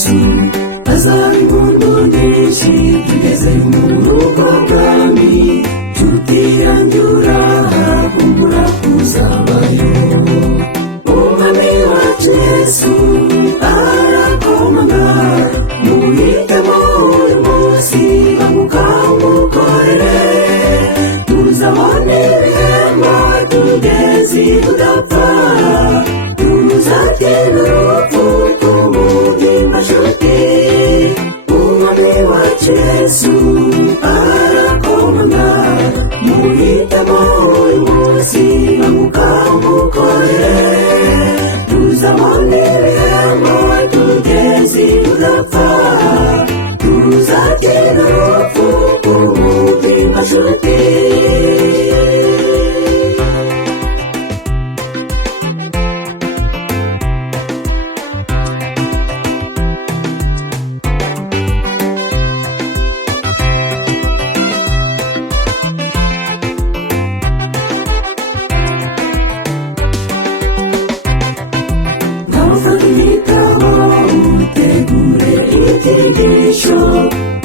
Yesu azaba impundu nyinshi tugeze mu rugo bwami nshuti yanjye urahakumbura kuzabayo. Umwami wacu Yesu arakomanga muhitemo uyu munsi banguka umukorere tuzabone ibihembo tugeze tudapfa tuzatinda urupfu rw'umutima nshuti. Umwami wacu Yesu arakomanga muhitemo uyu munsi banguka umukorere tuzabone ibihembo tugeze tudapfa tuzatinda urupfu rw'umutima nshuti.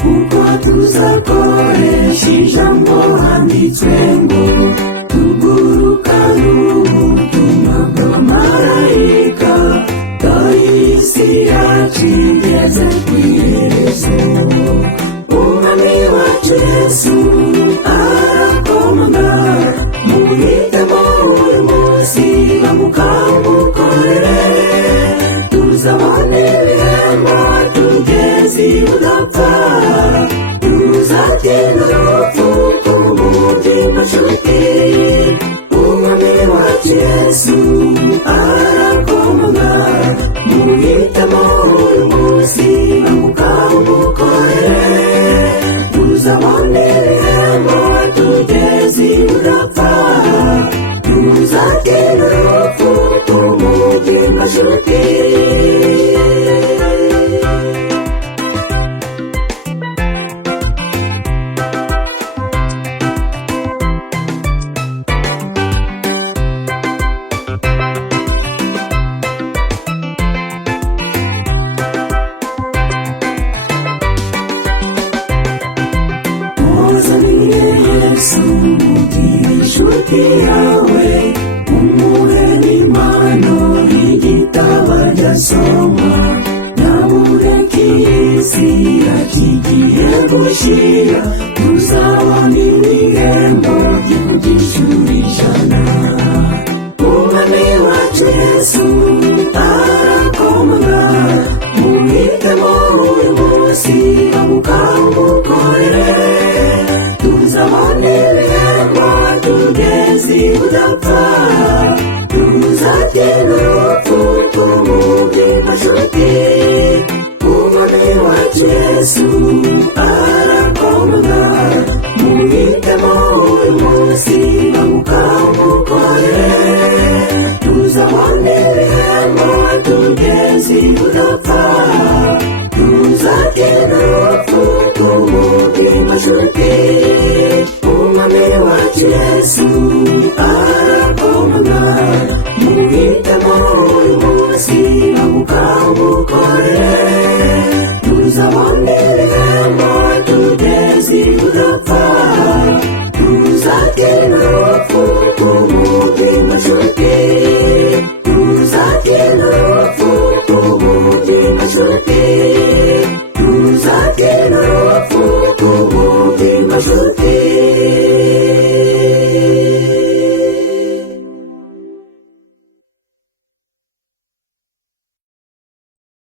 Kuko tuzakoresha ijambo handitswe ngo tuguruka n'ubutumwa bw'abamarayika dore isi yacu igeze ku iherezo. Umwami wacu Yesu arakomanga muhitemo uyu munsi banguka umukorere tuzabone ibihembo tugeze tudapfa tuzatinda urupfu rw'umutima nshuti. Umwami wacu Yesu arakomanga muhitemo uyu munsi banguka umukorere tuzabone ibihembo tugeze tudapfa tuzatinda urupfu rw'umutima nshuti. Yesu mubwire inshuti yawe umuhe n'impano y'igitabo aryasoma nyabureka iyi si yakigiye gushira tuzabona ibihembo by'ukugishura ijana. Umwami wacu Yesu arakomanga muhitemo uyu munsi banguka umukorere tuzabone ibihembo tugeze tudapfa tuzatinda urupfu rw'umutima nshuti. Umwami wacu Yesu arakomanga muhitemo uyu munsi banguka umukorere tuzabone ibihembo tugeze tudapfa tuzatinda urupfu rw'umutima nshuti. Umwami wacu Yesu arakomanga muhitemo uyu munsi banguka umukorere tuzabone ibihembo tugeze tudapfa tuzatinda urupfu rw'umutima nshuti. Tuzatinda urupfu rw'umutima nshuti. Tuzatinda urupfu rw'umutima nshuti.